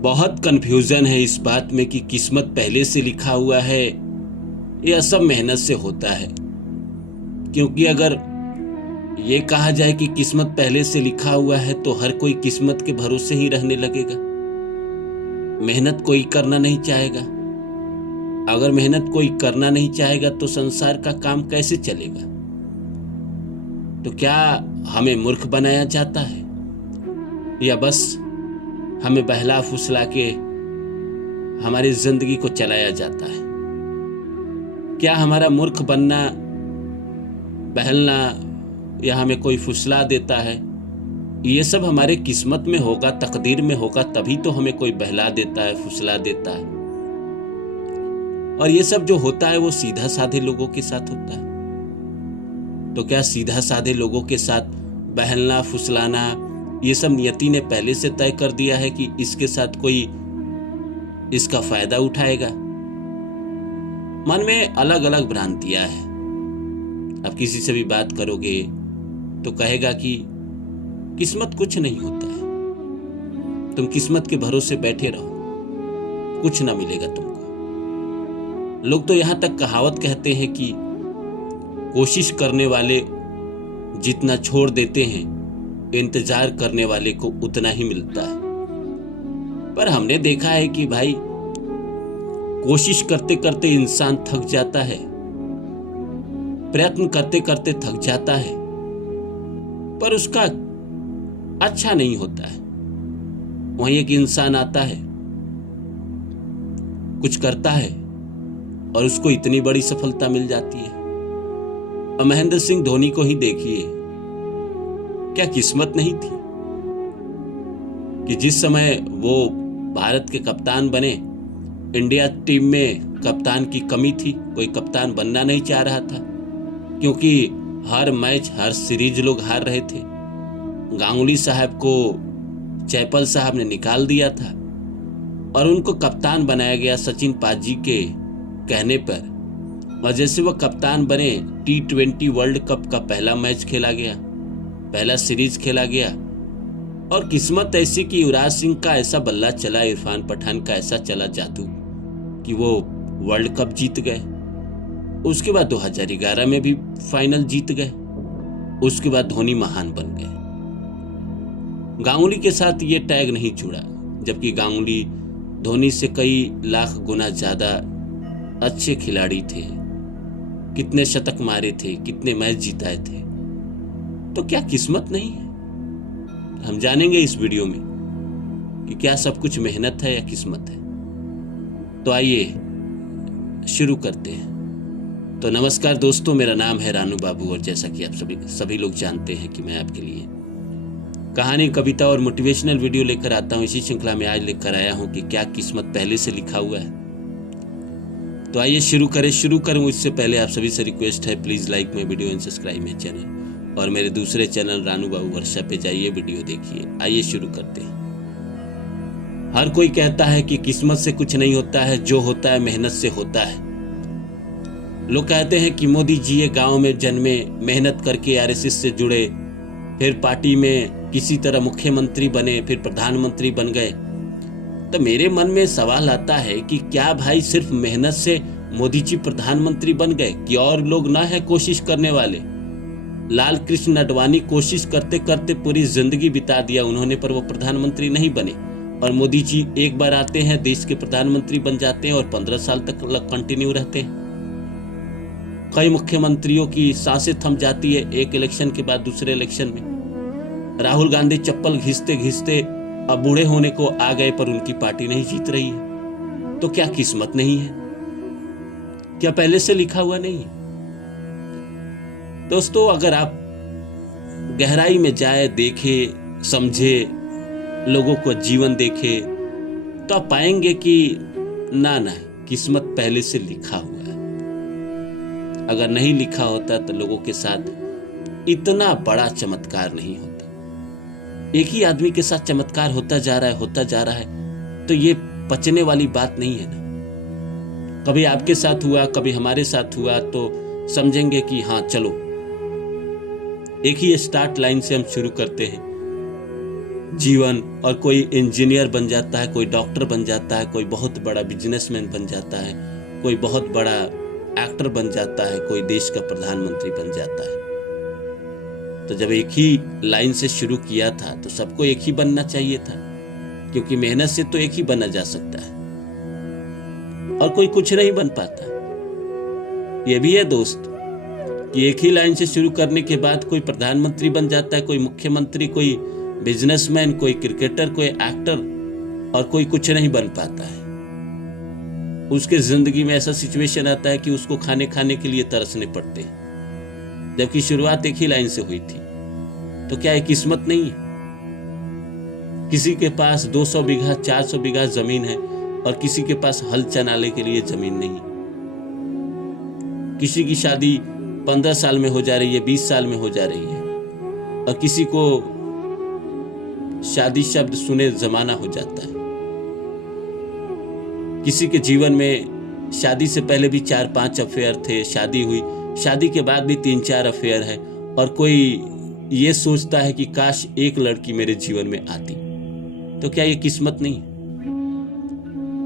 बहुत कन्फ्यूज़न है इस बात में कि किस्मत पहले से लिखा हुआ है या सब मेहनत से होता है। क्योंकि अगर ये कहा जाए कि किस्मत पहले से लिखा हुआ है तो हर कोई किस्मत के भरोसे ही रहने लगेगा। मेहनत कोई करना नहीं चाहेगा। अगर मेहनत कोई करना नहीं चाहेगा तो संसार का काम कैसे चलेगा? तो क्या हमें मूर्ख बनाया जाता है या बस हमें बहला फुसला के हमारी जिंदगी को चलाया जाता है? क्या हमारा मूर्ख बनना, बहलना या हमें कोई फुसला देता है, ये सब हमारे किस्मत में होगा, तकदीर में होगा, तभी तो हमें कोई बहला देता है, फुसला देता है। और ये सब जो होता है वो सीधा साधे लोगों के साथ होता है। तो क्या सीधा साधे लोगों के साथ बहलना, फुसलाना, ये सब नियति ने पहले से तय कर दिया है कि इसके साथ कोई इसका फायदा उठाएगा? मन में अलग अलग भ्रांतियां हैं। अब किसी से भी बात करोगे तो कहेगा कि किस्मत कुछ नहीं होता है, तुम किस्मत के भरोसे बैठे रहो, कुछ ना मिलेगा तुमको। लोग तो यहां तक कहावत कहते हैं कि कोशिश करने वाले जितना छोड़ देते हैं, इंतजार करने वाले को उतना ही मिलता है। पर हमने देखा है कि भाई कोशिश करते करते इंसान थक जाता है, प्रयत्न करते करते थक जाता है, पर उसका अच्छा नहीं होता है। वहीं एक इंसान आता है, कुछ करता है और उसको इतनी बड़ी सफलता मिल जाती है। अब महेंद्र सिंह धोनी को ही देखिए, क्या किस्मत नहीं थी कि जिस समय वो भारत के कप्तान बने, इंडिया टीम में कप्तान की कमी थी, कोई कप्तान बनना नहीं चाह रहा था क्योंकि हर मैच, हर सीरीज लोग हार रहे थे। गांगुली साहब को चैपल साहब ने निकाल दिया था और उनको कप्तान बनाया गया सचिन पाजी के कहने पर। और जैसे वो कप्तान बने, T20 वर्ल्ड कप का पहला मैच खेला गया, पहला सीरीज खेला गया और किस्मत ऐसी कि युवराज सिंह का ऐसा बल्ला चला, इरफान पठान का ऐसा चला जादू कि वो वर्ल्ड कप जीत गए। उसके बाद 2011 में भी फाइनल जीत गए। उसके बाद धोनी महान बन गए। गांगुली के साथ ये टैग नहीं जुड़ा, जबकि गांगुली धोनी से कई लाख गुना ज्यादा अच्छे खिलाड़ी थे, कितने शतक मारे थे, कितने मैच जिताए थे। तो क्या किस्मत नहीं है? हम जानेंगे इस वीडियो में कि क्या सब कुछ मेहनत है या किस्मत है। तो आइए शुरू करते हैं। तो नमस्कार दोस्तों, मेरा नाम है रानू बाबू और जैसा कि आप सभी लोग जानते हैं कि मैं आपके लिए कहानी, कविता और मोटिवेशनल वीडियो लेकर आता हूं। इसी श्रृंखला में आज लेकर आया हूं कि क्या किस्मत पहले से लिखा हुआ है। तो आइए शुरू करूं इससे पहले आप सभी से रिक्वेस्ट है, please like my video and subscribe my channel, और मेरे दूसरे चैनल रानू बाबू वर्षा पे जाइए, वीडियो देखिए। आइए शुरू करते हैं। हर कोई कहता है कि किस्मत से कुछ नहीं होता है, जो होता है मेहनत से होता है। लोग कहते हैं कि मोदी जी ये गांव में जन्मे, मेहनत करके आरएसएस से जुड़े, फिर पार्टी में किसी तरह मुख्यमंत्री बने, फिर प्रधानमंत्री बन गए। तो मेरे मन में सवाल आता है कि क्या भाई सिर्फ मेहनत से मोदी जी प्रधानमंत्री बन गए कि और लोग ना है कोशिश करने वाले? लाल कृष्ण आडवाणी कोशिश करते करते पूरी जिंदगी बिता दिया उन्होंने, पर वो प्रधानमंत्री नहीं बने। और मोदी जी एक बार आते हैं, देश के प्रधानमंत्री बन जाते हैं और 15 साल तक कंटिन्यू रहते हैं। कई मुख्यमंत्रियों की सांसें थम जाती है एक इलेक्शन के बाद दूसरे इलेक्शन में। राहुल गांधी चप्पल घिसते घिसते अब बूढ़े होने को आ गए, पर उनकी पार्टी नहीं जीत रही है। तो क्या किस्मत नहीं है? क्या पहले से लिखा हुआ नहीं है? दोस्तों, अगर आप गहराई में जाए, देखे, समझे, लोगों को जीवन देखे, तो आप पाएंगे कि ना किस्मत पहले से लिखा हुआ है। अगर नहीं लिखा होता तो लोगों के साथ इतना बड़ा चमत्कार नहीं होता। एक ही आदमी के साथ चमत्कार होता जा रहा है, तो ये पचने वाली बात नहीं है ना। कभी आपके साथ हुआ, कभी हमारे साथ हुआ, तो समझेंगे कि हाँ चलो, एक ही स्टार्ट लाइन से हम शुरू करते हैं। जीवन, और कोई इंजीनियर बन जाता है, कोई डॉक्टर बन जाता है, कोई बहुत बड़ा बिजनेसमैन बन जाता है, कोई बहुत बड़ा एक्टर बन जाता है, कोई देश का प्रधानमंत्री बन जाता है। तो जब एक ही लाइन से शुरू किया था तो सबको एक ही बनना चाहिए था, क्योंकि मेहनत से तो एक ही बना जा सकता है और कोई कुछ नहीं बन पाता। ये भी है दोस्त कि एक ही लाइन से शुरू करने के बाद कोई प्रधानमंत्री बन जाता है, कोई मुख्यमंत्री, कोई बिजनेसमैन, कोई क्रिकेटर, कोई एक्टर, और कोई कुछ नहीं बन पाता है। उसके जिंदगी में ऐसा सिचुएशन आता है कि उसको खाने के लिए तरसने पड़ते हैं, जबकि शुरुआत एक ही लाइन से हुई थी। तो क्या ये किस्मत नहीं है? किसी के पास 200 बीघा 400 बीघा जमीन है और किसी के पास हल चलाने के लिए जमीन नहीं है। किसी की शादी 15 साल में हो जा रही है, 20 साल में हो जा रही है, और किसी को शादी शब्द सुने जमाना हो जाता है। किसी के जीवन में शादी से पहले भी 4-5 अफेयर थे, शादी हुई, शादी के बाद भी 3-4 अफेयर है, और कोई ये सोचता है कि काश एक लड़की मेरे जीवन में आती। तो क्या ये किस्मत नहीं है?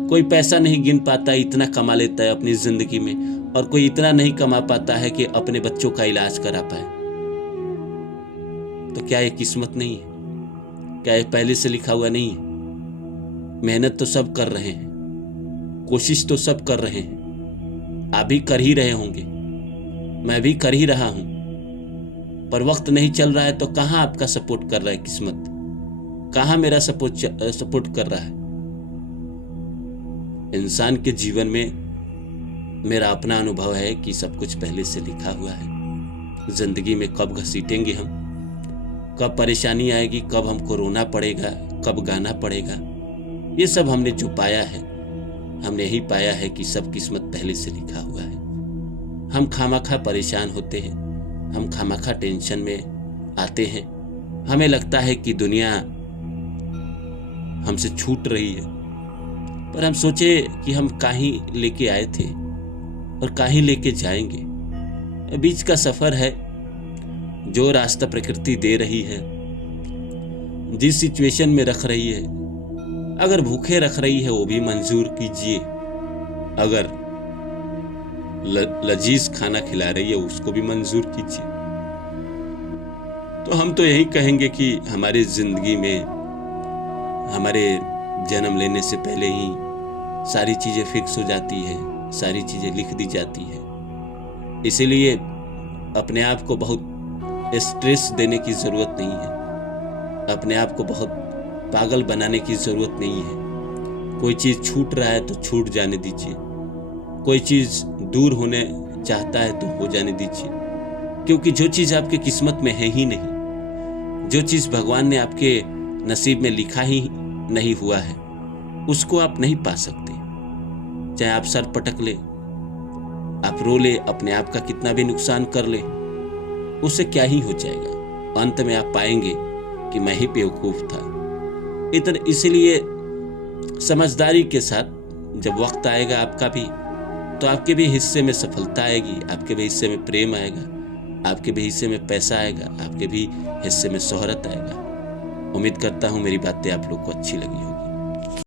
कोई पैसा नहीं गिन पाता, इतना कमा लेता है अपनी जिंदगी में, और कोई इतना नहीं कमा पाता है कि अपने बच्चों का इलाज करा पाए। तो क्या ये किस्मत नहीं है? क्या ये पहले से लिखा हुआ नहीं है? मेहनत तो सब कर रहे हैं, कोशिश तो सब कर रहे हैं, आप भी कर ही रहे होंगे, मैं भी कर ही रहा हूं, पर वक्त नहीं चल रहा है। तो कहां आपका सपोर्ट कर रहा है किस्मत? कहां मेरा सपोर्ट कर रहा है? इंसान के जीवन में मेरा अपना अनुभव है कि सब कुछ पहले से लिखा हुआ है। जिंदगी में कब घसीटेंगे हम, कब परेशानी आएगी, कब हमको रोना पड़ेगा, कब गाना पड़ेगा, ये सब हमने जो पाया है, हमने यही पाया है कि सब किस्मत पहले से लिखा हुआ है। हम खामखा परेशान होते हैं, हम खामखा टेंशन में आते हैं, हमें लगता है कि दुनिया हमसे छूट रही है, पर हम सोचे कि हम काहीं लेके आए थे और काहीं लेके जाएंगे। बीच का सफर है, जो रास्ता प्रकृति दे रही है, जिस सिचुएशन में रख रही है, अगर भूखे रख रही है वो भी मंजूर कीजिए, अगर लजीज खाना खिला रही है उसको भी मंजूर कीजिए। तो हम तो यही कहेंगे कि हमारी जिंदगी में हमारे जन्म लेने से पहले ही सारी चीजें फिक्स हो जाती है, सारी चीजें लिख दी जाती है। इसीलिए अपने आप को बहुत स्ट्रेस देने की जरूरत नहीं है, अपने आप को बहुत पागल बनाने की जरूरत नहीं है। कोई चीज छूट रहा है तो छूट जाने दीजिए, कोई चीज दूर होने चाहता है तो हो जाने दीजिए, क्योंकि जो चीज आपके किस्मत में है ही नहीं, जो चीज भगवान ने आपके नसीब में लिखा ही नहीं हुआ है, उसको आप नहीं पा सकते। चाहे आप सर पटक ले, आप रो ले, अपने आप का कितना भी नुकसान कर ले, उससे क्या ही हो जाएगा। अंत में आप पाएंगे कि मैं ही बेवकूफ था। इसलिए समझदारी के साथ जब वक्त आएगा आपका भी, तो आपके भी हिस्से में सफलता आएगी, आपके भी हिस्से में प्रेम आएगा, आपके भी हिस्से में पैसा आएगा, आपके भी हिस्से में शोहरत आएगा। उम्मीद करता हूँ मेरी बातें आप लोग को अच्छी लगी हो।